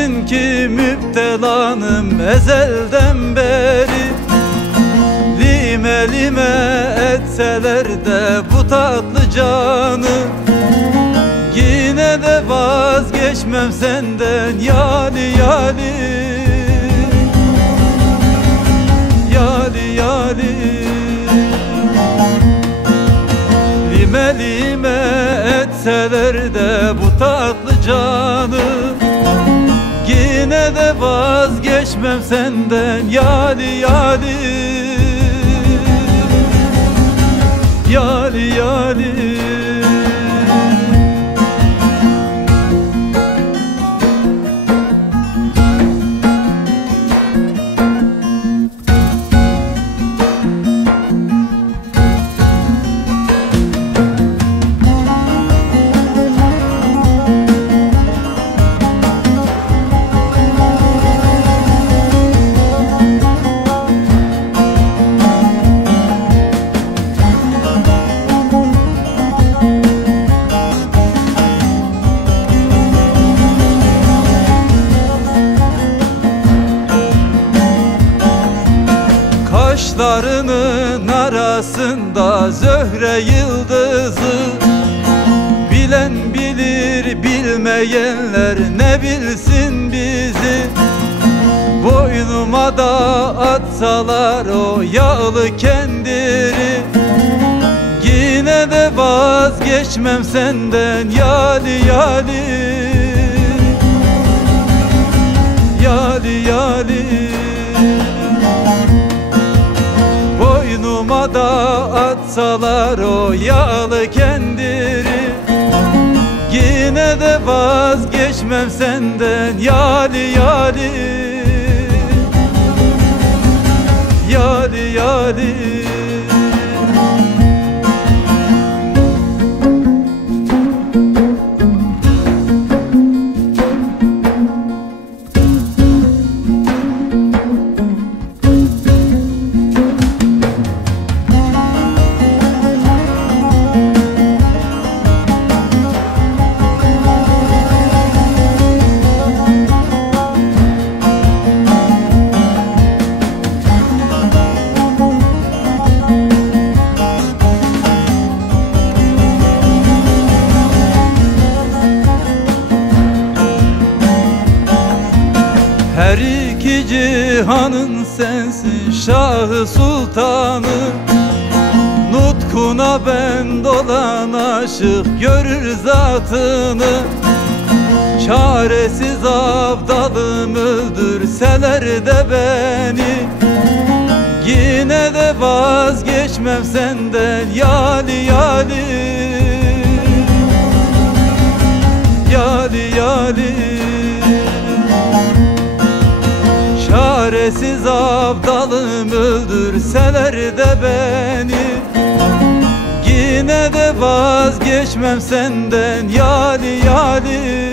Bilirsin ki müptelanım ezelden beri. Lime lime etseler de bu tatlı canı, yine de vazgeçmem senden yali yali. Yali yali. Lime lime etseler de bu tatlı canı, yine de vazgeçmem senden yali yali. Yali yali. Kaşlarının arasında zöhre yıldızı, bilen bilir bilmeyenler ne bilsin bizi. Boynuma da atsalar o yağlı kendiri, yine de vazgeçmem senden yali yali. Yali yali. Boynuma da atsalar o yağlı kendiri, yine de vazgeçmem senden yali yali. Yali yali. Her iki cihanın sensin şahı sultanı, nutkuna ben dolan aşık görür zatını. Çaresiz abdalım öldürseler de beni, yine de vazgeçmem senden yali yali. Yali yali. Çaresiz abdalım öldürseler de beni, yine de vazgeçmem senden yali yali.